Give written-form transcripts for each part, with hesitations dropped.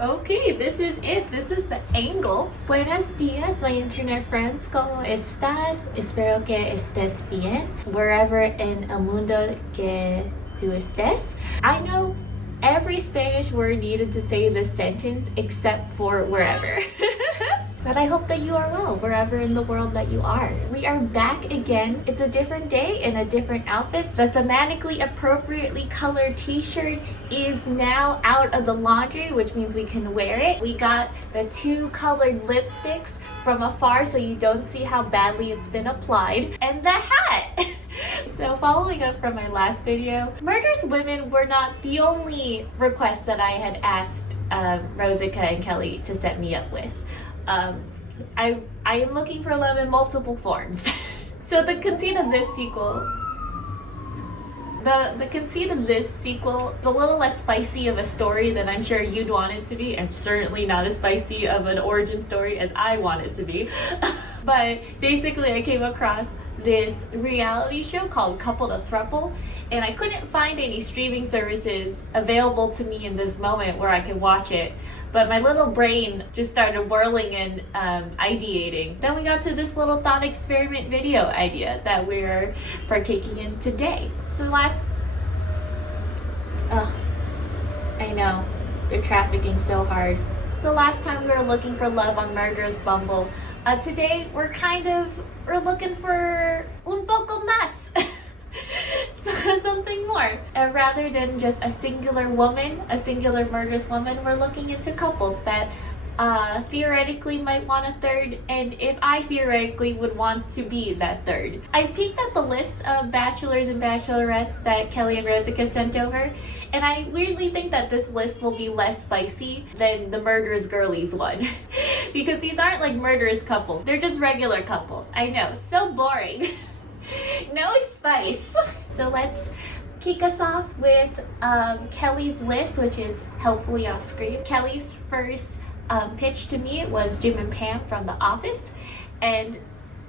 Okay, this is it. This is the angle. Buenos dias, my internet friends. ¿Cómo estás? Espero que estés bien. Wherever in el mundo que tú estés. I know every Spanish word needed to say this sentence except for wherever. But I hope that you are well, wherever in the world that you are. We are back again. It's a different day in a different outfit. The thematically appropriately colored t-shirt is now out of the laundry, which means we can wear it. We got the 2 colored lipsticks from afar so you don't see how badly it's been applied. And the hat! So following up from my last video, Murderous Women were not the only request that I had asked Rosica and Kelly to set me up with. I am looking for love in multiple forms. So the conceit of this sequel, the conceit of this sequel is a little less spicy of a story than I'm sure you'd want it to be, and certainly not as spicy of an origin story as I want it to be. But basically I came across this reality show called Couple to Throuple, and I couldn't find any streaming services available to me in this moment where I could watch it, but my little brain just started whirling and ideating. Then we got to this little thought experiment video idea that we're partaking in today. So I know, they're trafficking so hard. So last time we were looking for love on Murderous Bumble. Today we're looking for un poco más. So, something more. Rather than just a singular woman, a singular murderous woman, we're looking into couples that theoretically might want a third, and if I theoretically would want to be that third. I peeked at the list of bachelors and bachelorettes that Kelly and Rosica sent over, and I weirdly think that this list will be less spicy than the Murderous Girlies one. Because these aren't like murderous couples, they're just regular couples. I know, so boring. No spice. So let's kick us off with Kelly's list, which is hopefully off screen. Kelly's first pitch to me was Jim and Pam from The Office, and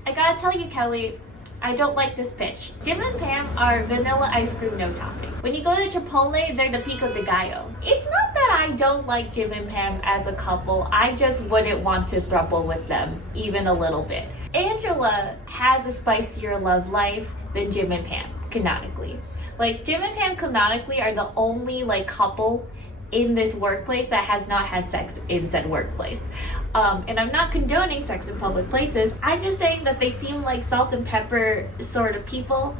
I gotta tell you, Kelly, I don't like this pitch. Jim and Pam are vanilla ice cream, no toppings. When you go to Chipotle, they're the pico de gallo. It's not that I don't like Jim and Pam as a couple, I just wouldn't want to throuple with them even a little bit. Angela has a spicier love life than Jim and Pam, canonically. Like, Jim and Pam canonically are the only like couple in this workplace that has not had sex in said workplace. And I'm not condoning sex in public places. I'm just saying that they seem like salt and pepper sort of people,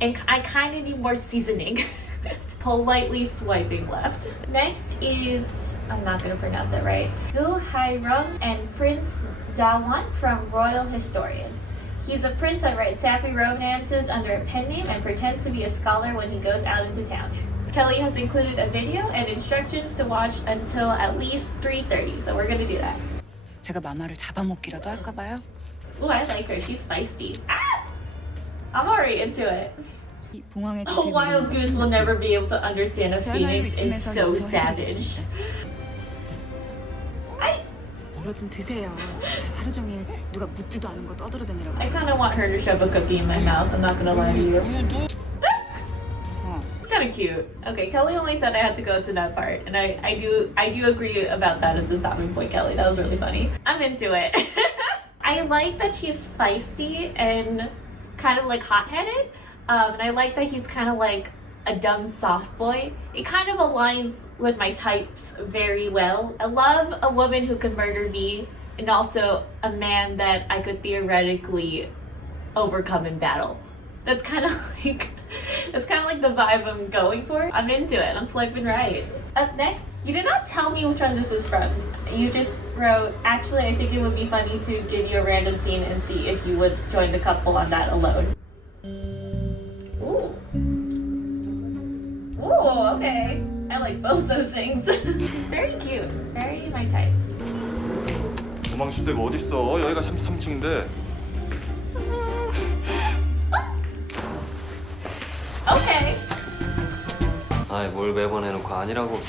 and I kind of need more seasoning. Politely swiping left. Next is, I'm not gonna pronounce it right, Gu Hai-rung and Prince Da-won from Royal Historian. He's a prince that writes sappy romances under a pen name and pretends to be a scholar when he goes out into town. Kelly has included a video and instructions to watch until at least 3:30, so we're gonna do that. 제가 마마를 잡아먹기라도 할까 봐요. Ooh, I like her. She's feisty. Ah! I'm already into it. A wild goose will never be able to understand a phoenix is so savage. 이거 좀 드세요. 하루 종일 누가 묻지도 않은 거 떠들어대느라고. I kind of want her to shove a cookie in my mouth. I'm not gonna lie to you. It's kind of cute. Okay, Kelly only said I had to go to that part, and I do agree about that as a stopping point, Kelly. That was really funny. I'm into it. I like that she's feisty and kind of like hot-headed, and I like that he's kind of like a dumb soft boy. It kind of aligns with my types very well. I love a woman who could murder me, and also a man that I could theoretically overcome in battle. That's kind of like the vibe I'm going for. I'm into it. I'm swiping right. Up next, you did not tell me which one this is from. You just wrote, actually, I think it would be funny to give you a random scene and see if you would join the couple on that alone. Ooh. Ooh, okay. I like both those things. It's very cute. Very my type. 도망칠 데가 어딨어? 여기가 33층인데. Okay. 아이 뭘 매번 해놓고 아니라고.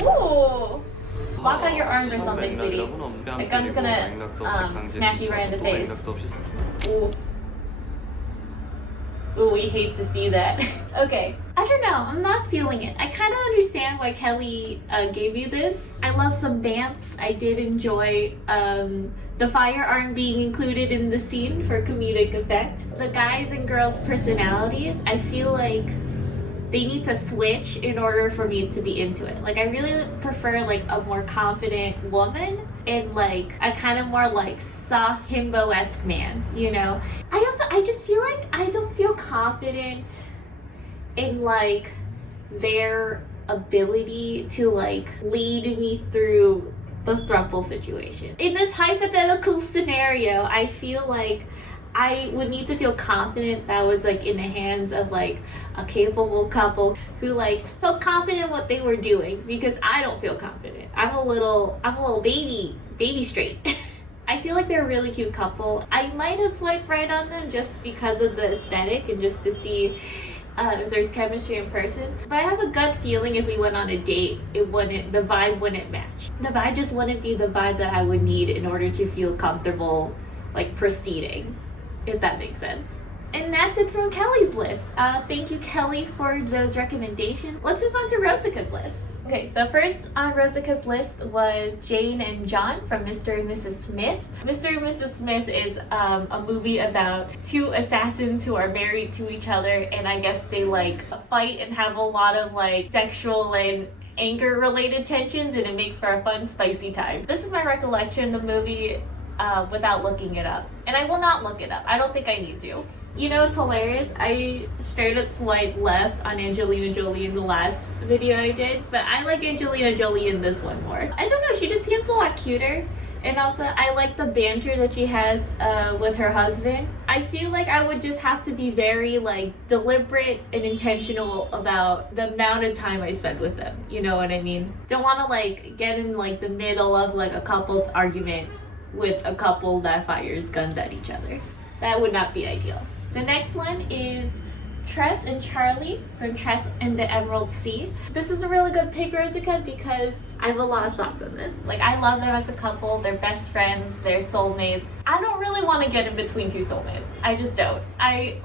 Ooh. Lock out your arms or something, sweetie. That gun's gonna smack you right in the face. Ooh. Ooh, we hate to see that. Okay, I don't know, I'm not feeling it. I kind of understand why Kelly gave you this. I love some dance. I did enjoy the firearm being included in the scene for comedic effect. The guys and girls' personalities, I feel like they need to switch in order for me to be into it. Like, I really prefer like a more confident woman and like a kind of more like soft himbo-esque man, you know? I just feel like I don't feel confident in like their ability to like lead me through the throuple situation. In this hypothetical scenario, I feel like I would need to feel confident that was like in the hands of like a capable couple who like felt confident in what they were doing, because I don't feel confident. I'm a little baby straight. I feel like they're a really cute couple. I might have swiped right on them just because of the aesthetic and just to see if there's chemistry in person. But I have a gut feeling if we went on a date, the vibe wouldn't match. The vibe just wouldn't be the vibe that I would need in order to feel comfortable like proceeding, if that makes sense. And that's it from Kelly's list. Thank you, Kelly, for those recommendations. Let's move on to Rosica's list. Okay, so first on Rosica's list was Jane and John from Mr. and Mrs. Smith. Mr. and Mrs. Smith is a movie about two assassins who are married to each other, and I guess they like fight and have a lot of like sexual and anger related tensions, and it makes for a fun, spicy time. This is my recollection of the movie without looking it up. And I will not look it up. I don't think I need to. You know, it's hilarious. I straight up swiped left on Angelina Jolie in the last video I did, but I like Angelina Jolie in this one more. I don't know, she just seems a lot cuter. And also, I like the banter that she has with her husband. I feel like I would just have to be very like deliberate and intentional about the amount of time I spend with them. You know what I mean? Don't want to like get in like the middle of like a couple's argument with a couple that fires guns at each other. That would not be ideal. The next one is Tress and Charlie from Tress and the Emerald Sea. This is a really good pick, Rosica, because I have a lot of thoughts on this. Like, I love them as a couple. They're best friends. They're soulmates. I don't really want to get in between two soulmates. I just don't. I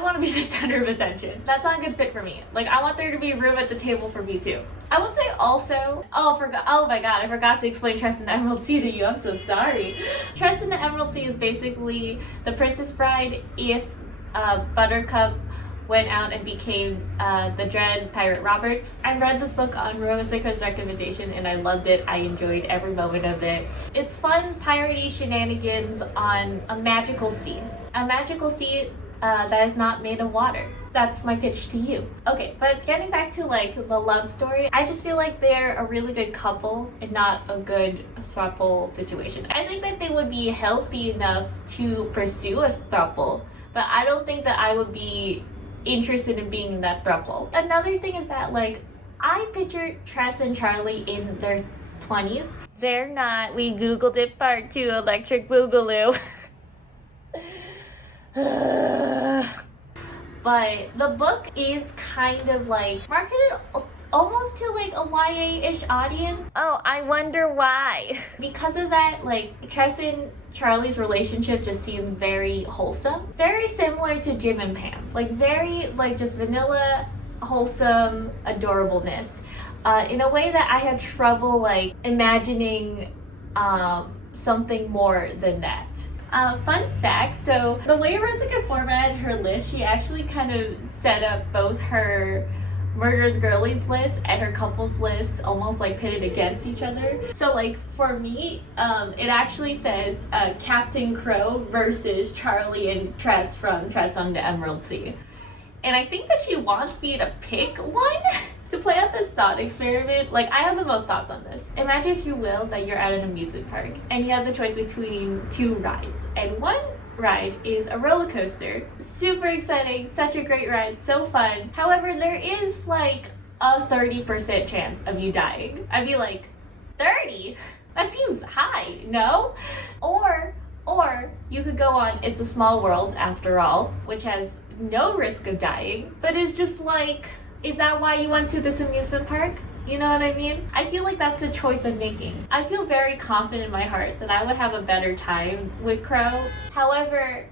want to be the center of attention. That's not a good fit for me. Like, I want there to be room at the table for me too. I would say also, oh my god, I forgot to explain Tress and the Emerald Sea to you. I'm so sorry. Tress and the Emerald Sea is basically the Princess Bride if Buttercup went out and became the Dread Pirate Roberts. I read this book on Rosica's recommendation and I loved it. I enjoyed every moment of it. It's fun piratey shenanigans on a magical sea. A magical sea that is not made of water. That's my pitch to you. Okay, but getting back to like the love story, I just feel like they're a really good couple and not a good throuple situation. I think that they would be healthy enough to pursue a throuple, but I don't think that I would be interested in being in that throuple. Another thing is that like I picture Tress and Charlie in their 20s. They're not. We googled it, part 2, Electric Boogaloo. But the book is kind of like marketed almost to like a YA-ish audience. Oh, I wonder why. Because of that, like Tress and Charlie's relationship just seemed very wholesome. Very similar to Jim and Pam. Like very like just vanilla, wholesome adorableness. In a way that I had trouble like imagining something more than that. Fun fact, so the way Rosica formatted her list, she actually kind of set up both her Murderers Girlies list and her couples list almost like pitted against each other. So like for me, it actually says Captain Crow versus Charlie and Tress from Tress on the Emerald Sea. And I think that she wants me to pick one to play out this thought experiment. Like, I have the most thoughts on this. Imagine, if you will, that you're at an amusement park and you have the choice between two rides. And one ride is a roller coaster. Super exciting, such a great ride, so fun. However, there is like a 30% chance of you dying. I'd be like, 30? That seems high, no? Or you could go on It's a Small World, after all, which has no risk of dying, but is just like, is that why you went to this amusement park? You know what I mean? I feel like that's the choice I'm making. I feel very confident in my heart that I would have a better time with Crow. However,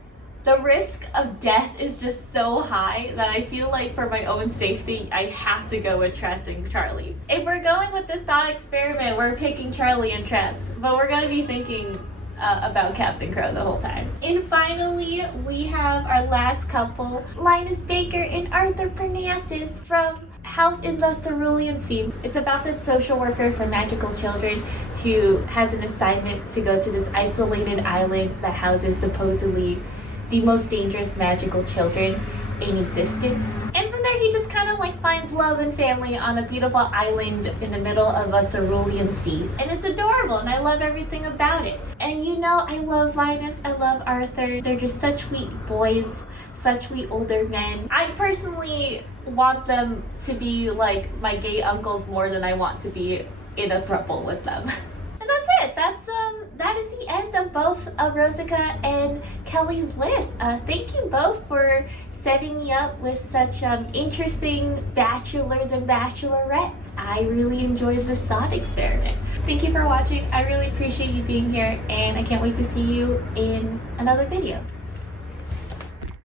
The risk of death is just so high that I feel like for my own safety, I have to go with Tress and Charlie. If we're going with this thought experiment, we're picking Charlie and Tress, but we're gonna be thinking about Captain Crow the whole time. And finally, we have our last couple, Linus Baker and Arthur Parnassus from House in the Cerulean Sea. It's about this social worker for magical children who has an assignment to go to this isolated island that houses supposedly the most dangerous magical children in existence. And from there he just kind of like finds love and family on a beautiful island in the middle of a cerulean sea. And it's adorable and I love everything about it. And you know, I love Linus, I love Arthur. They're just such sweet boys, such sweet older men. I personally want them to be like my gay uncles more than I want to be in a throuple with them. And that's it. That is the end of both Rosica and Kelly's list. Thank you both for setting me up with such interesting bachelors and bachelorettes. I really enjoyed this thought experiment. Thank you for watching. I really appreciate you being here, and I can't wait to see you in another video.